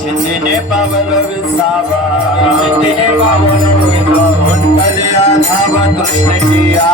சிந்தினே பவலவிசாவா சிந்தினே பவலவிசாவா உன்கலியா தாவா கிருஷ்ணஜியா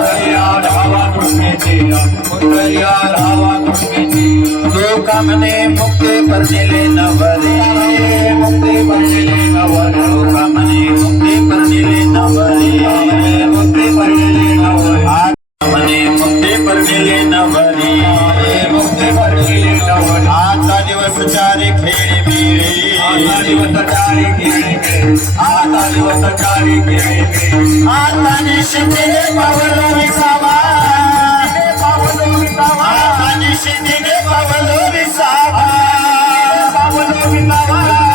கலியா தாவா கிருஷ்ணஜியா உன்கலியா தாவா கிருஷ்ணஜியா தூ கமனே முக்தி பர்நிலே நவரே முக்தி பர்நிலே நவரே தூ கமனே முக்தி பர்நிலே நவரே मुक्ती परदिले नवरे मुक्ती पडलेले नवल आता दिवस चारी खेळ मिळे आता दिवस चारी खेळ आता दिवस चारी खेळ आता निशितीने पावलं विसावा। पावलो विसावा। आता निशितीने पावलं विसावा। पावलो विसावा।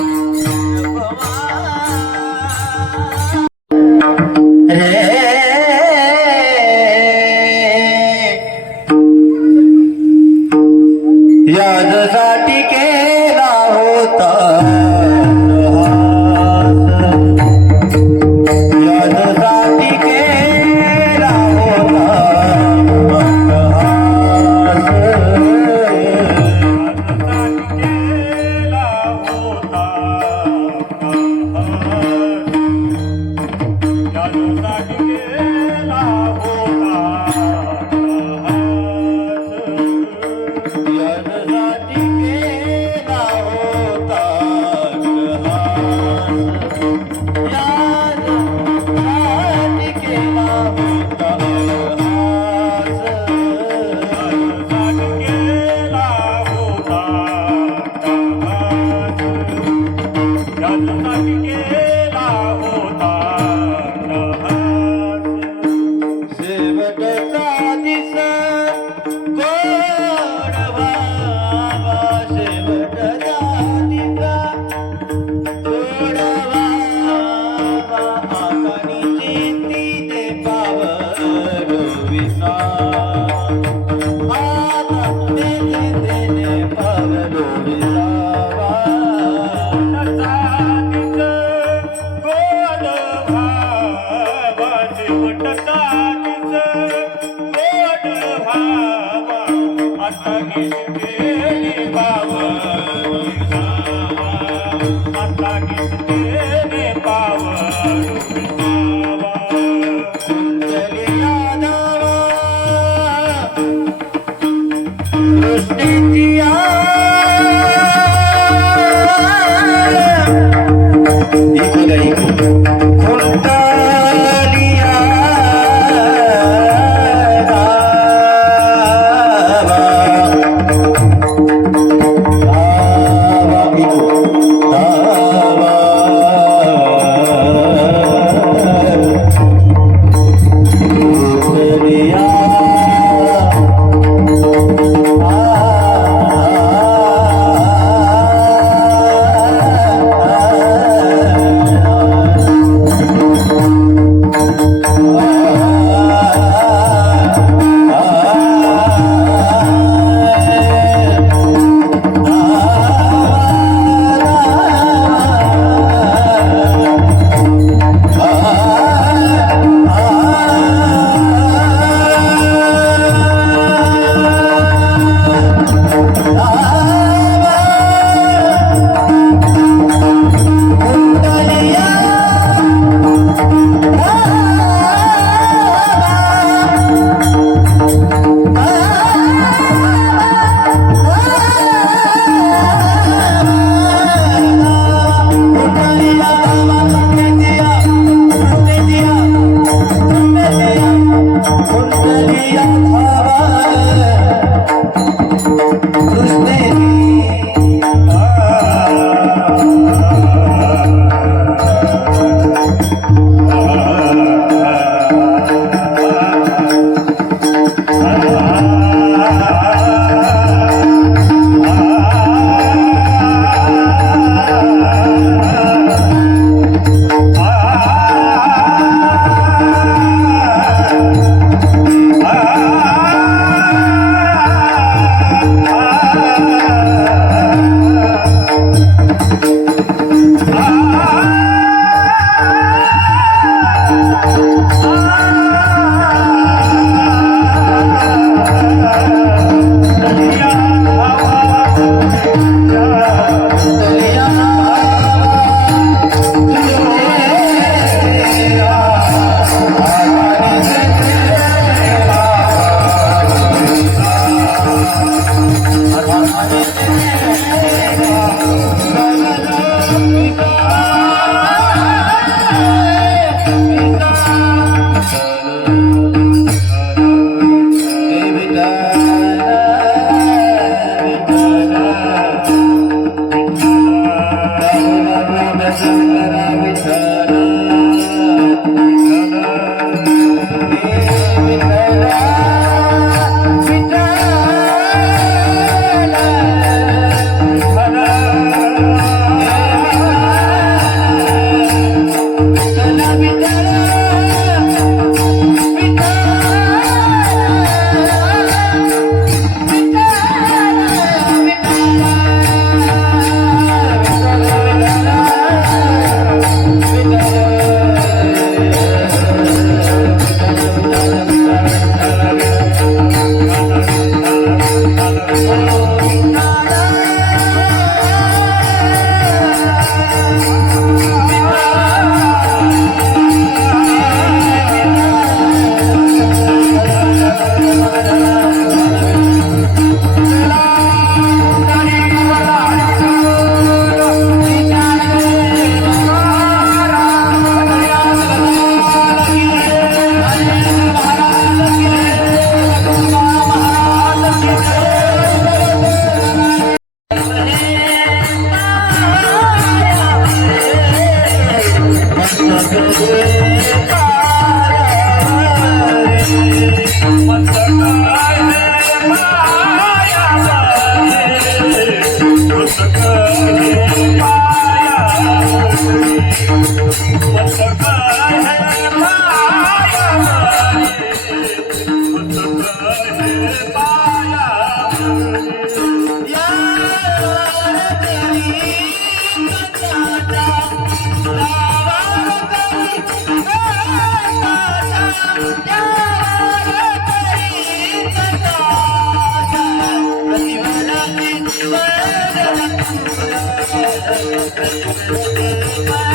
पंढरीच्या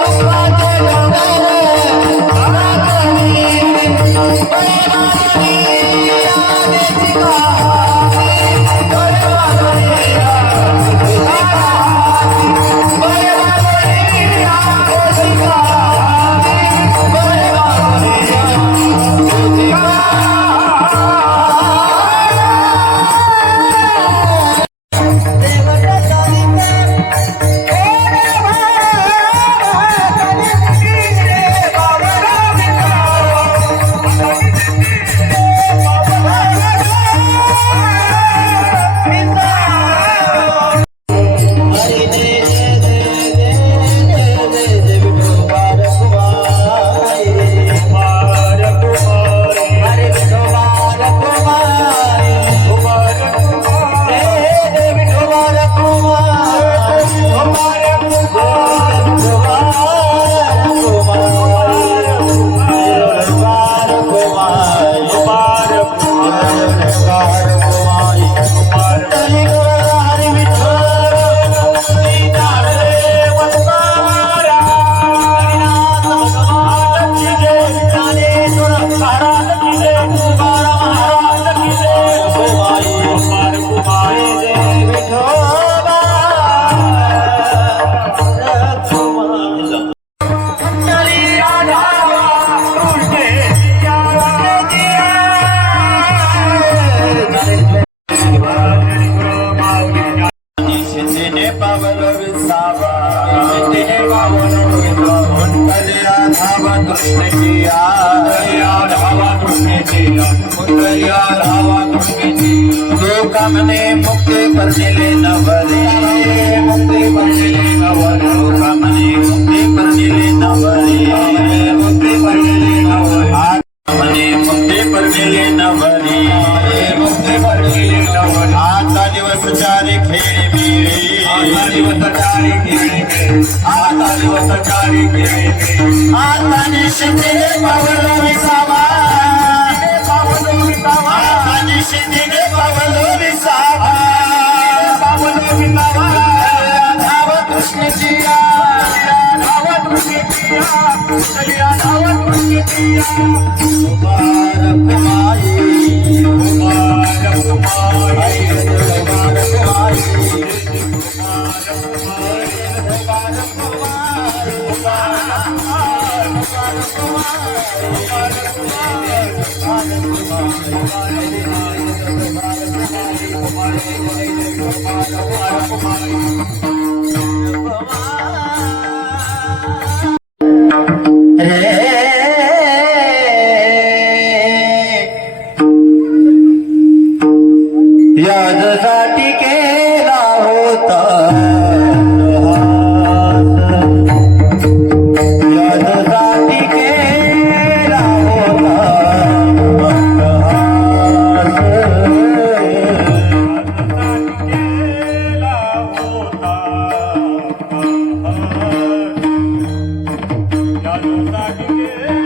Thank you. लोकम ने मुक्ति पर मिले नवरे मुक्ति पर मिले ने मुक्ति पर मिले नवरे मुक्ति पर मिले नवर मुक्ति पर मिले नवरे पर मिले नवर आता दिवस चारे खेड़े मेरे दिवस चारे आता दिवस चारी केले आता निशिंदीने पावलो विसावा पावन विसावा आता पावलो विसावा पावन विसावा धाव कृष्णची धाव कृष्णची कुमार Thank vai ভালো লাগে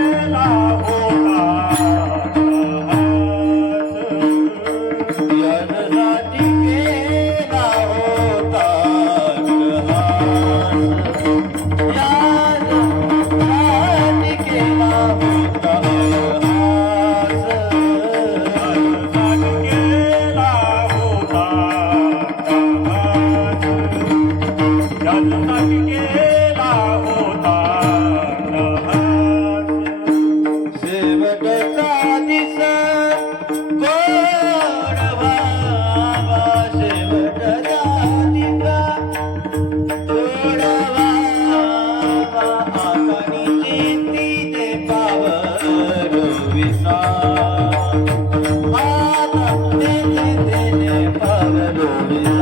गोविंद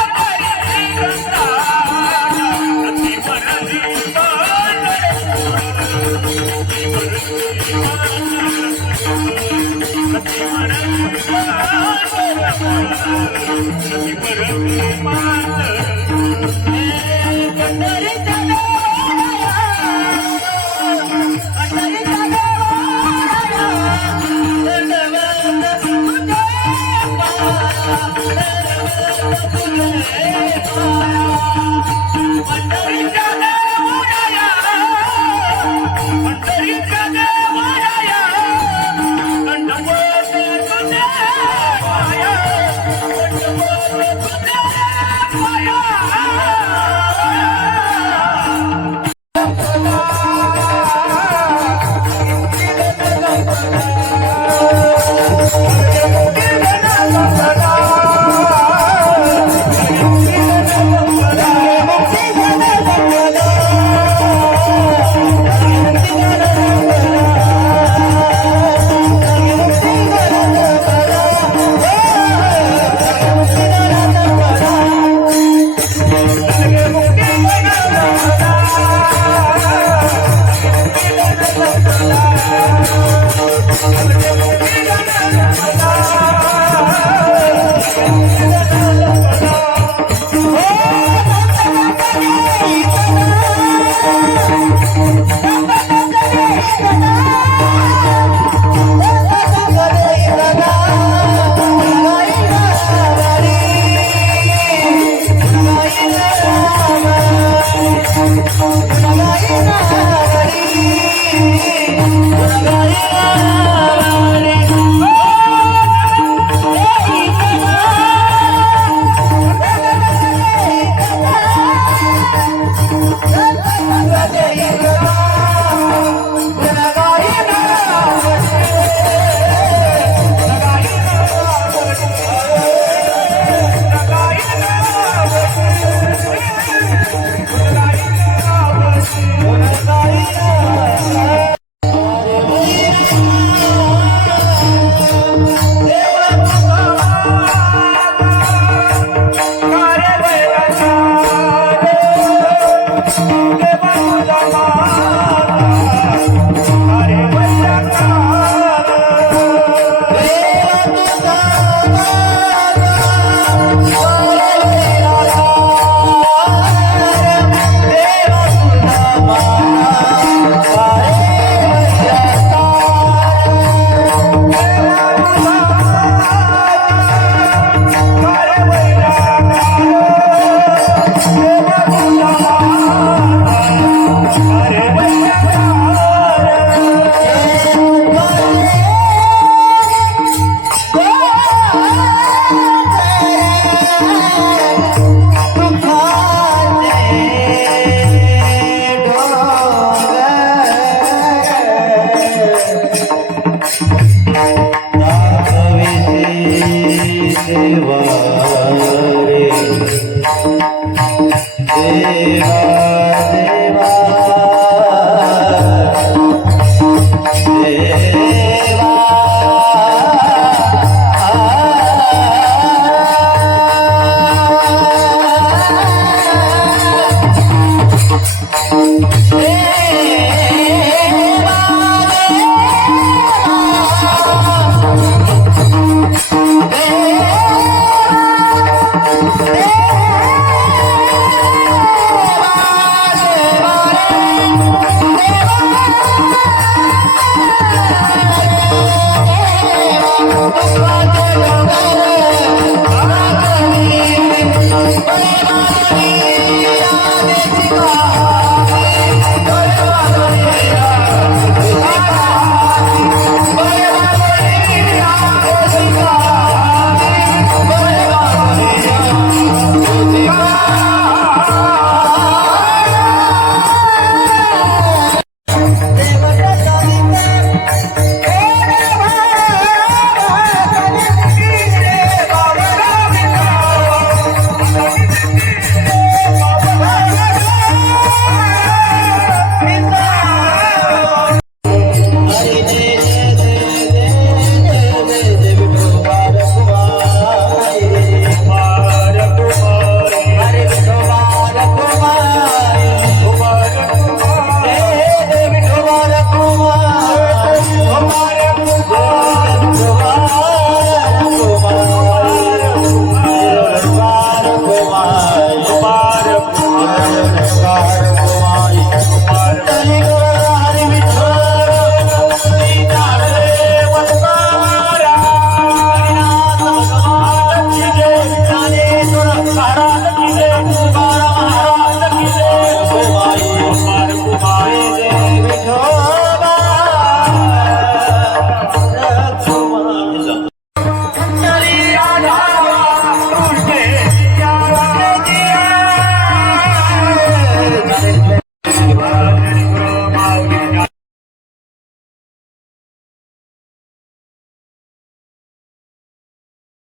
你明。